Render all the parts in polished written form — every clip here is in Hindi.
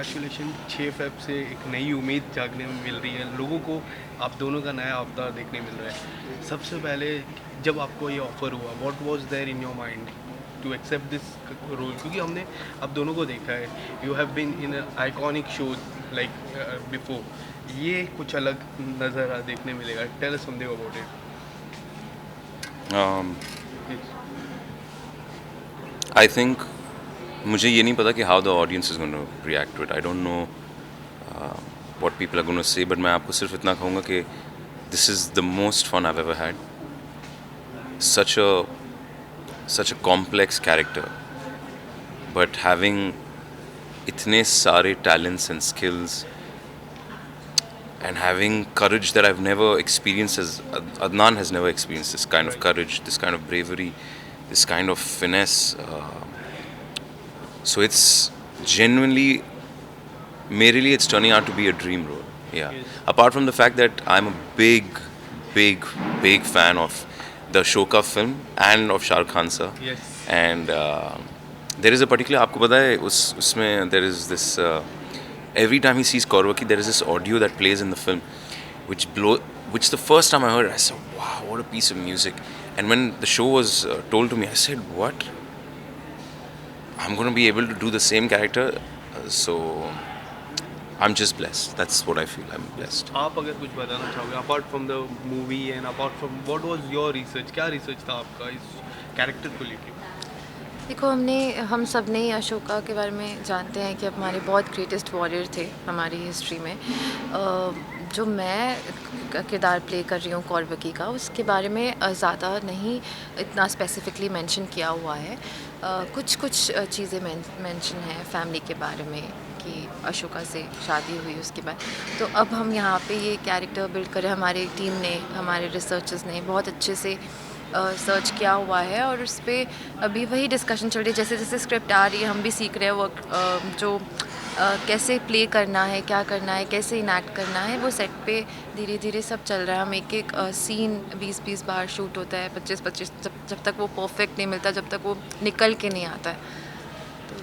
कॉन्ग्रेचुलेशन। 6 फेब से एक नई उम्मीद जागने में मिल रही है लोगों को, आप दोनों का नया अवतार देखने मिल रहा है। सबसे पहले जब आपको ये ऑफ़र हुआ, what was there in your mind to accept this role? क्योंकि हमने आप दोनों को देखा है, you have been in iconic shows like before. ये कुछ अलग नज़र देखने मिलेगा। Tell us something about Um, it. I think मुझे ये नहीं पता कि how the audience is going to react to it. I don't know what people are going to say, but मैं आपको सिर्फ इतना कहूँगा कि this is the most fun I've ever had. Such a complex character, but having इतने सारे talents and skills and having courage that I've never experienced, as Adnan has never experienced this kind of Right. courage, this kind of bravery, this kind of finesse. So it's genuinely, मेरे लिए it's turning out to be a dream role. Yeah. Yes. Apart from the fact that I'm a big fan of the Shoka film and of Shah Rukh Khan sir. Yes. And there is a particular, आपको पता है उसमें there is this every time he sees Korvaki there is this audio that plays in the film which the first time I heard I said, wow, what a piece of music. And when the show was told to me, I said, what, I'm going to be able to do the same character. So I'm just blessed. That's what I feel. I'm blessed. आप अगर कुछ बताना चाहोगे apart from the movie and apart from what was your research, क्या रिसर्च था आपका इस कैरेक्टर को लेके? देखो, हम सब ने ही अशोका के बारे में जानते हैं कि हमारे बहुत ग्रेटेस्ट वॉरियर थे हमारी हिस्ट्री में। जो मैं किरदार प्ले कर रही हूँ कौरवकी का, उसके बारे में ज़्यादा नहीं इतना स्पेसिफिकली मेंशन किया हुआ है। कुछ चीज़ें मेंशन हैं फैमिली के बारे में कि अशोका से शादी हुई उसके बाद। तो अब हम यहाँ पे ये कैरेक्टर बिल्ड करें, हमारी टीम ने, हमारे रिसर्चर्स ने बहुत अच्छे से सर्च किया हुआ है और उस पर अभी वही डिस्कशन चल रही है। जैसे जैसे स्क्रिप्ट आ रही है हम भी सीख रहे हैं वर्क जो कैसे प्ले करना है, क्या करना है, कैसे इनैक्ट करना है, वो सेट पे धीरे धीरे सब चल रहा है। हम एक सीन 20 बार शूट होता है, 25 जब तक वो परफेक्ट नहीं मिलता, जब तक वो निकल के नहीं आता है। तो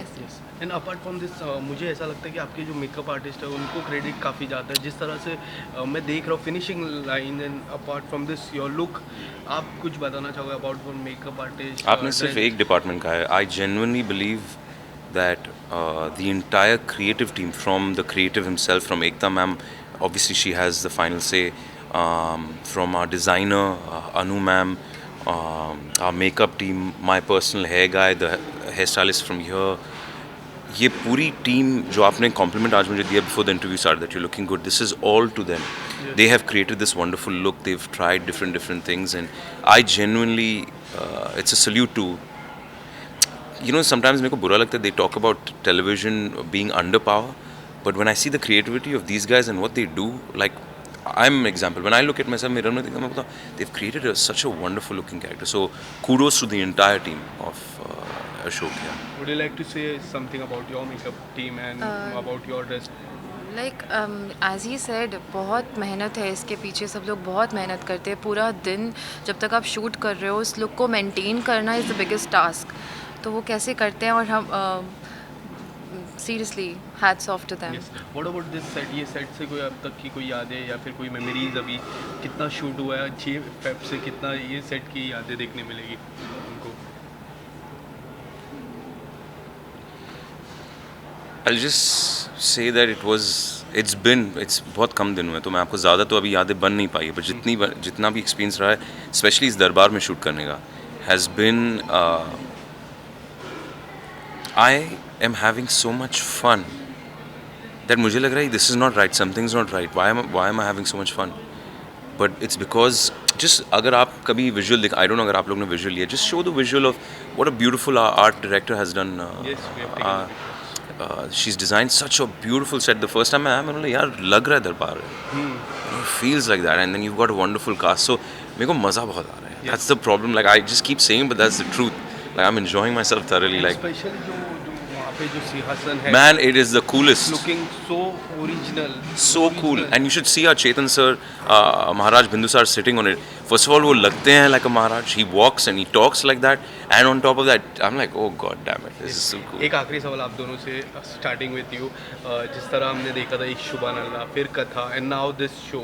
ऐसे एंड अपार्ट फ्रॉम दिस मुझे ऐसा लगता है कि आपके जो मेकअप आर्टिस्ट है उनको क्रेडिट काफ़ी ज़्यादा है। जिस तरह से मैं देख रहा हूँ finishing line and apart from this your look, आप कुछ बताना चाहोगे अबाउट वन मेकअप आर्टिस्ट? आपने सिर्फ एक डिपार्टमेंट का है. I genuinely believe that the entire creative team, from the creative himself, from Ekta ma'am, obviously she has the final say, from our designer Anu ma'am, our makeup team, my personal hair guy, the hairstylist from here, ये पूरी टीम जो आपने कॉम्प्लीमेंट आज मुझे दिया before the interview start, that you looking good, this is all to them. They have created this wonderful look. They've tried different things, and I genuinely, it's a salute to. Sometimes मेरे को बुरा लगता है they talk about television being underpower, but when I see the creativity of these guys and what they do, like I'm an example. When I look at myself mirror में देखता हूँ, मैं बोलता हूँ they've created such a wonderful looking character. So kudos to the entire team of Ashok. Yeah. Would you like to say something about your makeup team and about your dress? Like as he said, बहुत मेहनत है इसके पीछे, सब लोग बहुत मेहनत करते हैं पूरा दिन। जब तक आप शूट कर रहे हो उस लुक को मेंटेन करना इज़ द बिगेस्ट टास्क। तो वो कैसे करते हैं और हम seriously hats off to them. Yes. What about this set? ये सेट से कोई अब तक की कोई यादें या फिर कोई मेमोरीज? अभी कितना शूट हुआ है 6 फेब से, कितना ये सेट की यादें देखने मिलेगी उनको? I'll just say that it's बहुत कम दिन हुए, तो मैं आपको ज़्यादा तो अभी यादें बन नहीं पाई है, पर जितना भी एक्सपीरियंस रहा है स्पेशली इस दरबार में शूट करने का, has been, I am having so much fun that मुझे लग रहा है this is not right, something is not right, why am I having so much fun, but it's because just, अगर आप कभी विजुअल देख, आई डोंट नो अगर आप लोग ने विजुअल लिया, just show the visual of what a beautiful art director has done. Yes, we have taken it. She's designed such a beautiful set. The first time I am, मैंने यार लग रहा है दरबार, it feels like that, and then you've got a wonderful cast. So मेरे को मज़ा बहुत आ रहा है. That's the problem. Like I just keep saying, but that's the truth. Like I'm enjoying myself thoroughly. Like specially जो वहाँ पे जो सिंहासन है, man, it is the coolest. looking so original. So cool. And you should see our Chetan sir, Maharaj Bindu sir sitting on it. First of all, वो लगते हैं like a Maharaj. He walks and he talks like that, and on top of that, I'm like, oh god damn it, this is so cool. एक आखिरी सवाल आप दोनों से, स्टार्टिंग विथ यू। जिस तरह हमने देखा था एक शुभान अल्लाह, फिर Katha, and now this show,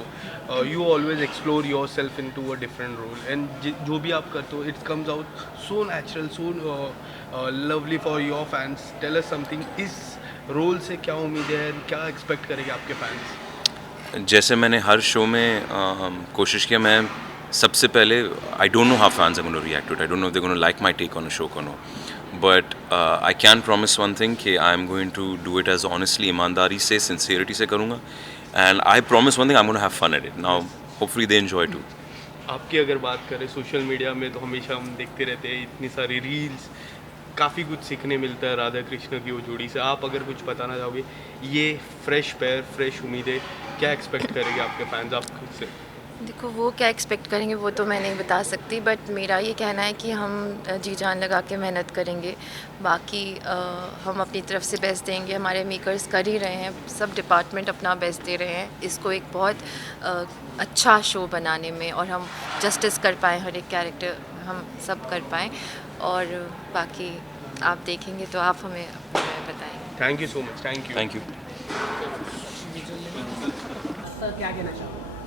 you always explore your self in to a different role, and जो भी आप करते हो it comes out so natural, so lovely for your fans. Tell us something, इस रोल से क्या उम्मीद है, क्या एक्सपेक्ट करेंगे आपके फैंस? जैसे मैंने हर शो में कोशिश किया, मैं सबसे पहले I don't know how fans are gonna react to it, I don't know if they gonna like my take on a show or no, but I can promise one thing कि I am going to do it as honestly, ईमानदारी से, सिंसियरिटी से करूँगा, and I promise one thing, I am gonna have fun at it. Now hopefully they enjoy too. आपकी अगर बात करें सोशल मीडिया में, तो हमेशा हम देखते रहते हैं इतनी सारी रील्स, काफ़ी कुछ सीखने मिलता है राधा कृष्ण की वो जोड़ी से। आप अगर कुछ बताना चाहोगे, ये फ्रेश पैर, फ्रेश उम्मीदें, क्या एक्सपेक्ट करेंगे आपके फैंस आप खुद से? देखो, वो क्या एक्सपेक्ट करेंगे वो तो मैं नहीं बता सकती, बट मेरा ये कहना है कि हम जी जान लगा के मेहनत करेंगे। बाकी हम अपनी तरफ से बेस्ट देंगे, हमारे मेकर्स कर ही रहे हैं, सब डिपार्टमेंट अपना बेस्ट दे रहे हैं इसको एक बहुत अच्छा शो बनाने में, और हम जस्टिस कर पाएँ, हर एक कैरेक्टर हम सब कर पाएँ, और बाकी आप देखेंगे तो आप हमें बताएंगे। Thank you so much, thank you. Thank you.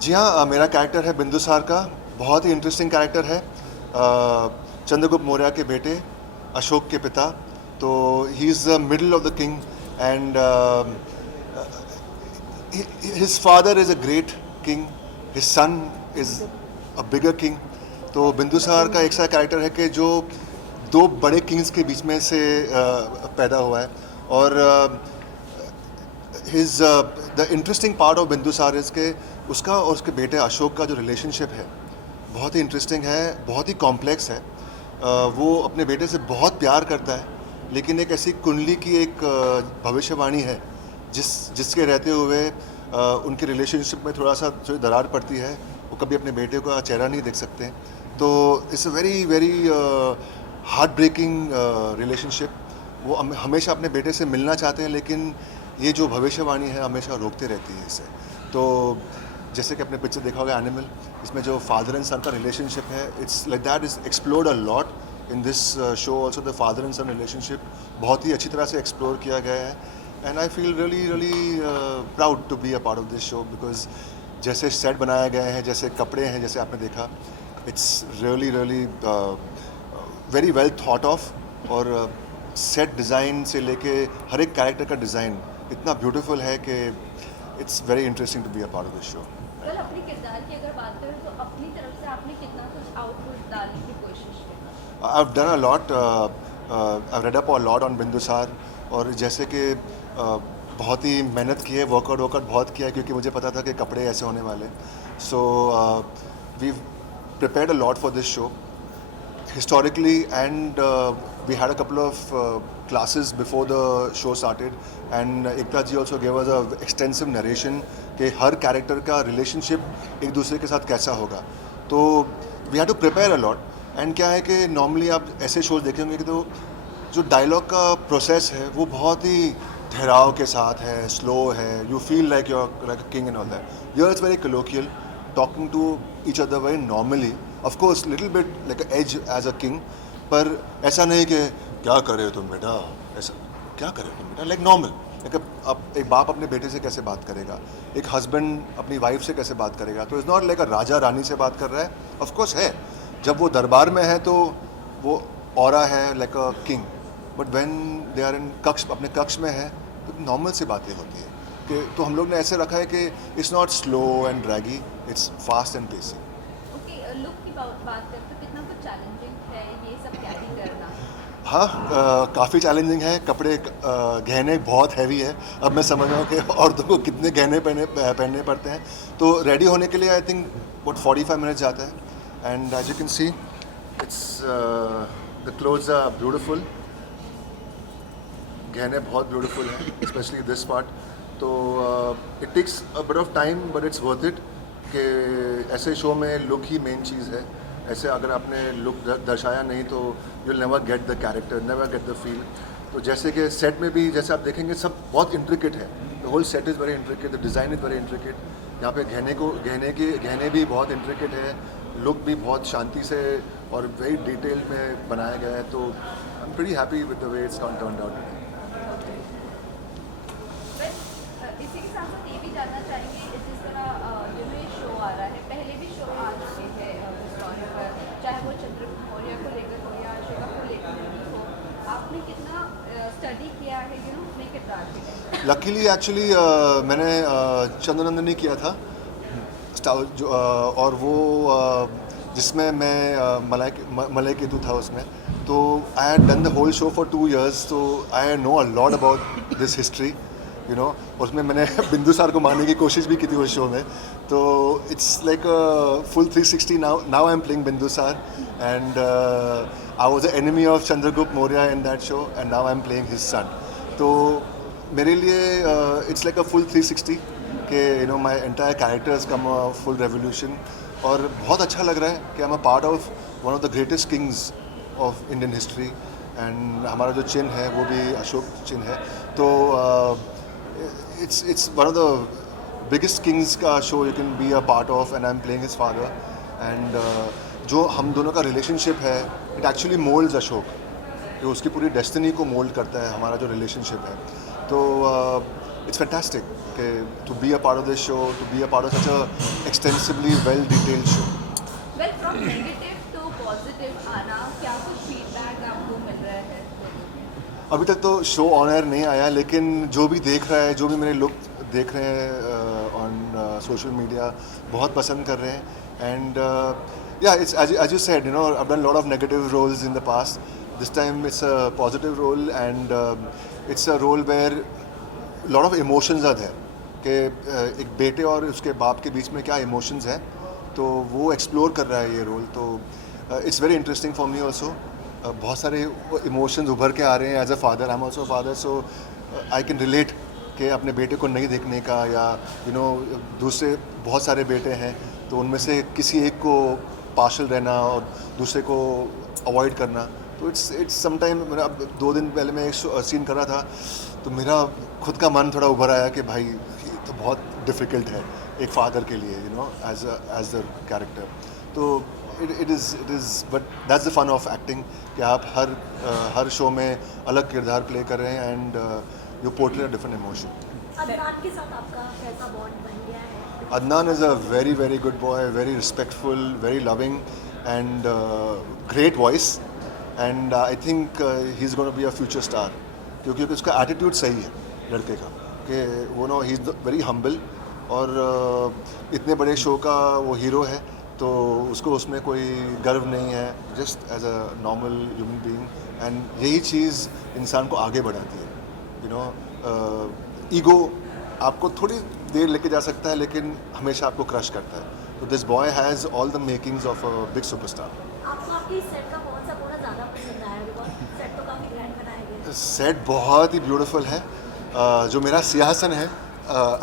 जी हाँ, मेरा कैरेक्टर है बिंदुसार का, बहुत ही इंटरेस्टिंग कैरेक्टर है। चंद्रगुप्त मौर्य के बेटे, अशोक के पिता। तो he is the middle of the king, and his father is a great king, his son is a bigger king. तो बिंदुसार का एक सा कैरेक्टर है कि जो दो बड़े किंग्स के बीच में से पैदा हुआ है, और the interesting part of Bindusara is के उसका और उसके बेटे अशोक का जो रिलेशनशिप है बहुत ही इंटरेस्टिंग है, बहुत ही कॉम्प्लेक्स है। वो अपने बेटे से बहुत प्यार करता है, लेकिन एक ऐसी कुंडली की एक भविष्यवाणी है जिसके रहते हुए उनके रिलेशनशिप में थोड़ी दरार पड़ती है। वो कभी अपने बेटे का चेहरा नहीं देख सकते। तो it's a very very heart breaking relationship. वो हमेशा अपने बेटे से मिलना चाहते हैं, लेकिन ये जो भविष्यवाणी है हमेशा रोकते रहती है इसे। तो जैसे कि आपने पिक्चर देखा होगा एनिमल, इसमें जो फादर एंड सन का रिलेशनशिप है, it's like that is explored a lot in this show also. The father and son relationship बहुत ही अच्छी तरह से एक्सप्लोर किया गया है, and I feel really proud to be a part of this show, because जैसे सेट बनाया गया है, जैसे कपड़े हैं, जैसे आपने देखा, it's really very well thought of, और सेट डिज़ाइन से लेके हर एक कैरेक्टर का डिज़ाइन इतना ब्यूटीफुल है कि it's very interesting to be a part of this show. कल अपने किरदार की अगर बात करें तो अपनी तरफ से आपने कितना कुछ आउटपुट डालने की कोशिश की? I've done a lot. I've read up a lot on Bindusara, और जैसे कि बहुत ही मेहनत की है, वर्कआउट बहुत किया है, क्योंकि मुझे पता था कि कपड़े ऐसे होने वाले। So we prepared a lot for this show historically, and we had a couple of classes before the show started, and Ekta ji also gave us a extensive narration कि हर कैरेक्टर का रिलेशनशिप एक दूसरे के साथ कैसा होगा। तो we have to prepare a lot, and क्या है कि नॉर्मली आप ऐसे शोज देखे होंगे कि तो जो डायलॉग का प्रोसेस है वो बहुत ही ठहराव के साथ है, स्लो है, you feel like you are like a king and all that. Here it's very colloquial, talking to each other very normally, of course little bit like as as a king, पर ऐसा नहीं कि क्या कर रहे हो तुम बेटा, ऐसा क्या कर रहे हो तुम बेटा, लाइक नॉर्मल। अब एक बाप अपने बेटे से कैसे बात करेगा, एक हस्बैंड अपनी वाइफ से कैसे बात करेगा। तो इट्स नॉट लाइक अ राजा रानी से बात कर रहा है, ऑफ कोर्स है, जब वो दरबार में है तो वो ऑरा है like a king, but when they are in कक्ष, अपने कक्ष में है, तो नॉर्मल सी बातें होती है कि तो हम लोग ने ऐसे रखा है कि it's not slow and draggy, it's fast and pacy. Okay, look की बात करें तो कितना कुछ चैलेंजिंग है ये सब कैरी करना? हाँ, काफ़ी चैलेंजिंग है। कपड़े गहने बहुत हैवी है। अब मैं समझ रहा हूँ कि औरतों को कितने गहने पहनने पड़ते हैं। तो रेडी होने के लिए आई थिंक बहुत 45 मिनट जाता है, and as you can see it's the clothes are beautiful, गहने बहुत ब्यूटीफुल हैं, स्पेशली दिस पार्ट। तो it takes a bit of time, but it's worth it कि ऐसे शो में लुक ही मेन चीज़ है। ऐसे अगर आपने लुक दर्शाया नहीं तो you'll never get the character, never get the feel। तो जैसे कि सेट में भी जैसे आप देखेंगे सब बहुत इंट्रिकेट है, the whole set is very intricate, the design is very intricate. यहाँ पे गहने भी बहुत इंट्रिकेट है, लुक भी बहुत शांति से और वेरी डिटेल में बनाया गया है, तो I am pretty happy with the way it's turned out. इसी के साथ साथ ये भी जानना चाहेंगे, जिस तरह ये शो आ रहा है, पहले भी शो आ चुके हैं स्टोरी पर, चाहे वो चंद्रगुप्त मौर्य को लेकर हो या अशोका को लेकर हो, आपने कितना स्टडी किया है अपने किरदार के लिए? लकीली एक्चुअली मैंने चंद्रनंदनी किया था और वो जिसमें मैं मलय केतु था उसमें, तो I had done the whole show for 2 years, तो I know a lot about this history, you know. उसमें मैंने बिंदुसार को मारने की कोशिश भी की थी उस शो में, तो it's like full 360 now I am playing Bindusara and I was the enemy of Chandragupta Maurya in that show and now I am playing his son. तो मेरे लिए इट्स लाइक अ फुल 360 कि you know my entire characters come a full revolution, और बहुत अच्छा लग रहा है कि I am a part of one of the greatest kings of Indian history, and हमारा जो चिन्ह है वो भी अशोक चिन्ह है। तो it's one of the biggest kings का show you can be a part of, and I'm playing his father, and जो हम दोनों का रिलेशनशिप है it actually molds अशोक, जो उसकी पूरी डेस्टिनी को मोल्ड करता है हमारा जो रिलेशनशिप है। तो it's fantastic कि to be a part of this show, to be a part of such a extensively well detailed show। Well, from negative to positive आना, क्या कुछ फीडबैक आपको मिल रहा है? अभी तक तो शो ऑन एयर नहीं आया, लेकिन जो भी देख रहा है, जो भी मेरे लुक देख रहे हैं ऑन सोशल मीडिया, बहुत पसंद कर रहे हैं। एंड या it's as you said, you know, I have done lot of negative roles in the past, this time it's a positive role, and it's a role where lot of emotions are there, कि एक बेटे और उसके बाप के बीच में क्या इमोशंस हैं, तो वो एक्सप्लोर कर रहा है ये रोल। तो it's very interesting for me also. बहुत सारे इमोशंस उभर के आ रहे हैं as a father, I am also father, so I can relate कि अपने बेटे को नहीं देखने का, या यू नो दूसरे बहुत सारे बेटे हैं, तो उनमें से किसी एक को पार्शल रहना और दूसरे को अवॉइड करना। तो इट्स समटाइम, मेरा 2 दिन पहले मैं एक सीन कर रहा था, तो मेरा खुद का मन थोड़ा उभर आया कि भाई ये तो बहुत डिफ़िकल्ट है एक फादर के लिए, you know, as the character. तो it is but that's the fun of acting, कि आप हर शो में अलग किरदार प्ले कर रहे हैं, and you portray a different emotion. Adnan के साथ आपका कैसा बॉन्ड बन गया है? Adnan is a very very good boy, very respectful, very loving, and great voice, and I think he is gonna be a future star, क्योंकि उसका एटीट्यूड सही है लड़के का, कि वो no he is very humble, और इतने बड़े शो का वो हीरो है, तो उसको उसमें कोई गर्व नहीं है, just as a normal human being, and यही चीज़ इंसान को आगे बढ़ाती है। यू नो, ईगो आपको थोड़ी देर लेके जा सकता है, लेकिन हमेशा आपको क्रश करता है। तो this boy has all the makings of a big superstar. आपको आपकी सेट का कौन सा कोना ज़्यादा पसंद आया? बिकॉज सेट तो काफ़ी ग्रैंड बनाया गया है। सेट बहुत ही ब्यूटीफुल है। जो मेरा सिंहासन है,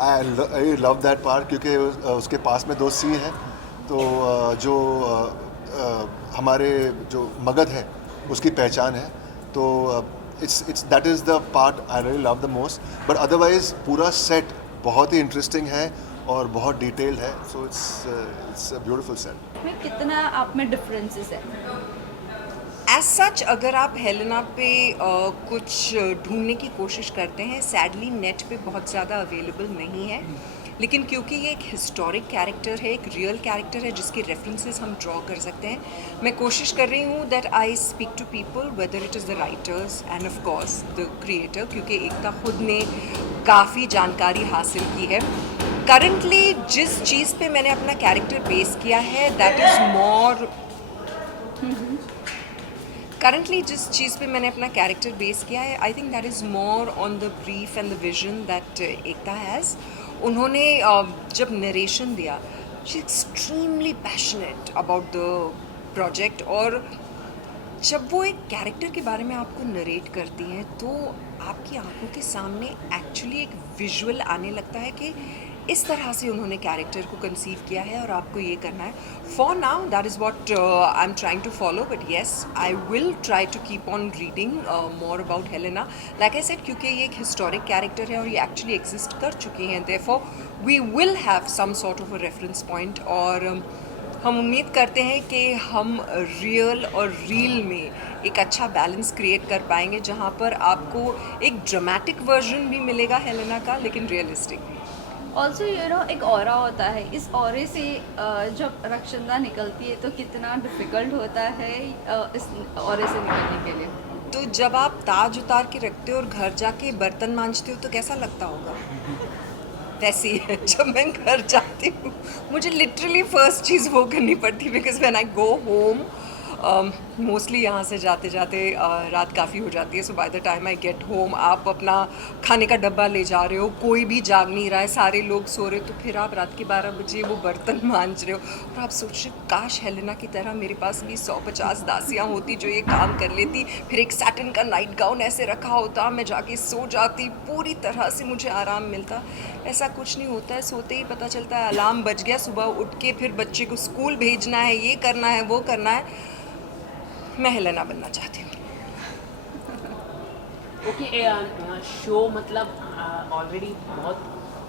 आई लव दैट पार्ट, क्योंकि उसके पास में 2 सिंह हैं, तो जो हमारे जो मगध है उसकी पहचान है, तो it's that is the part I really love the most. But otherwise पूरा सेट बहुत ही इंटरेस्टिंग है और बहुत डिटेल्ड है, so it's a beautiful set. में कितना आप में डिफरेंसेस है? एज सच अगर आप हेलेना पे कुछ ढूंढने की कोशिश करते हैं, सैडली नेट पे बहुत ज़्यादा अवेलेबल नहीं है, लेकिन क्योंकि ये एक हिस्टोरिक कैरेक्टर है, एक रियल कैरेक्टर है जिसके रेफरेंसेस हम ड्रॉ कर सकते हैं, मैं कोशिश कर रही हूँ that I speak to people, whether it is the writers and of course the creator, क्योंकि एकता खुद ने काफ़ी जानकारी हासिल की है। करंटली जिस चीज़ पे मैंने अपना कैरेक्टर बेस किया है दैट इज़ मोर करंटली जिस चीज़ पे मैंने अपना कैरेक्टर बेस किया है, I think that is more on the brief and the vision that Ekta has. उन्होंने जब नरेशन दिया, she extremely passionate about the project, और जब वो एक कैरेक्टर के बारे में आपको नरेट करती हैं तो आपकी आंखों के सामने एक्चुअली एक विजुअल आने लगता है कि इस तरह से उन्होंने कैरेक्टर को कंसीव किया है और आपको ये करना है। For now that is what I am trying to follow, but yes I will try to keep on reading more about Helena, like I said, क्योंकि ये एक हिस्टोरिक कैरेक्टर है और ये एक्चुअली एग्जिस्ट कर चुकी हैं, therefore we will have some sort of a reference point, और हम उम्मीद करते हैं कि हम रियल और रील में एक अच्छा बैलेंस क्रिएट कर पाएंगे, जहाँ पर आपको एक ड्रामेटिक वर्जन भी मिलेगा हेलेना का, लेकिन रियलिस्टिक भी। ऑल्सो एक ऑरा होता है, इस ऑरे से जब रक्षंदा निकलती है तो कितना डिफ़िकल्ट होता है इस ऑरे से निकलने के लिए। तो जब आप ताज उतार के रखते हो और घर जाके बर्तन मांजते हो तो कैसा लगता होगा? वैसे ही है, जब मैं घर जाती हूँ मुझे लिटरली फर्स्ट चीज़ वो करनी पड़ती है, because when I go home mostly यहाँ से जाते जाते रात काफ़ी हो जाती है, so by the time I get home आप अपना खाने का डब्बा ले जा रहे हो, कोई भी जाग नहीं रहा है, सारे लोग सो रहे हो, तो फिर आप रात के 12 बजे वो बर्तन मांज रहे हो और आप सोच रहे हो काश हेलेना की तरह मेरे पास भी 150 दासियाँ होती जो ये काम कर लेती, फिर एक सैटिन का नाइट गाउन ऐसे रखा होता, मैं जाके सो जाती, पूरी तरह से मुझे आराम मिलता। ऐसा कुछ नहीं होता है, सोते ही पता चलता है अलार्म बज गया, सुबह उठ के फिर बच्चे को स्कूल भेजना है, ये करना है, वो करना है। मैं हेलेना बनना चाहती हूँ। ओके, शो मतलब ऑलरेडी बहुत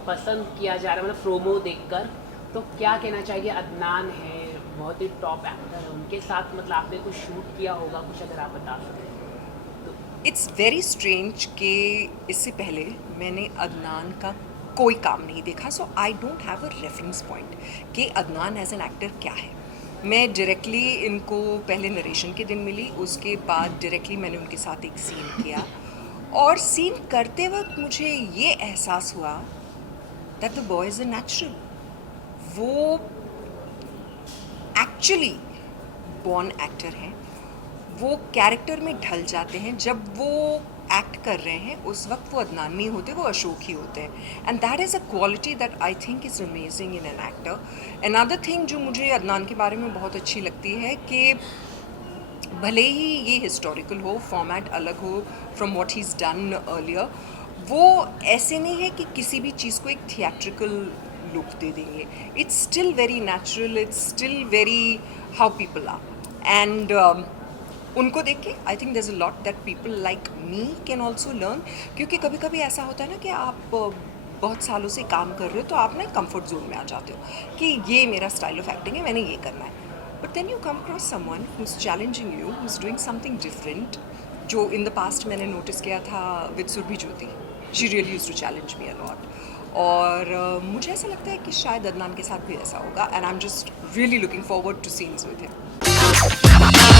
पसंद किया जा रहा है, मतलब प्रोमो देखकर, तो क्या कहना चाहिए? अदनान है, बहुत ही टॉप एक्टर है, उनके साथ मतलब आपने कुछ शूट किया होगा, कुछ अगर आप बता सकें। इट्स वेरी स्ट्रेंज कि इससे पहले मैंने अदनान का कोई काम नहीं देखा, so I don't have a reference point कि अदनान एज एन एक्टर क्या है। मैं डायरेक्टली इनको पहले नरेशन के दिन मिली, उसके बाद डायरेक्टली मैंने उनके साथ एक सीन किया और सीन करते वक्त मुझे ये एहसास हुआ that the boy is a natural. वो एक्चुअली बॉर्न एक्टर हैं, वो कैरेक्टर में ढल जाते हैं। जब वो एक्ट कर रहे हैं उस वक्त वो अदनान नहीं होते, वो अशोक ही होते हैं, and that is a quality that I think is amazing in an actor. Another thing जो मुझे अदनान के बारे में बहुत अच्छी लगती है कि भले ही ये हिस्टोरिकल हो, फॉर्मेट अलग हो from what he is done earlier, वो ऐसे नहीं है कि किसी भी चीज़ को एक थिएट्रिकल लुक दे देंगे। It's still very natural, it's still very how people are, and उनको देख के I think there is a lot that people like me can also learn. क्योंकि कभी कभी ऐसा होता है ना कि आप बहुत सालों से काम कर रहे हो तो आप ना कंफर्ट जोन में आ जाते हो कि ये मेरा स्टाइल ऑफ एक्टिंग है, मैंने ये करना है, but then you come across someone who is challenging you, who is doing something different, जो इन द पास्ट मैंने नोटिस किया था with Surbhi Jyoti. She really used to challenge me a lot, और मुझे ऐसा लगता है कि शायद अदनान के साथ भी ऐसा होगा, and I am just really looking forward to scenes with him.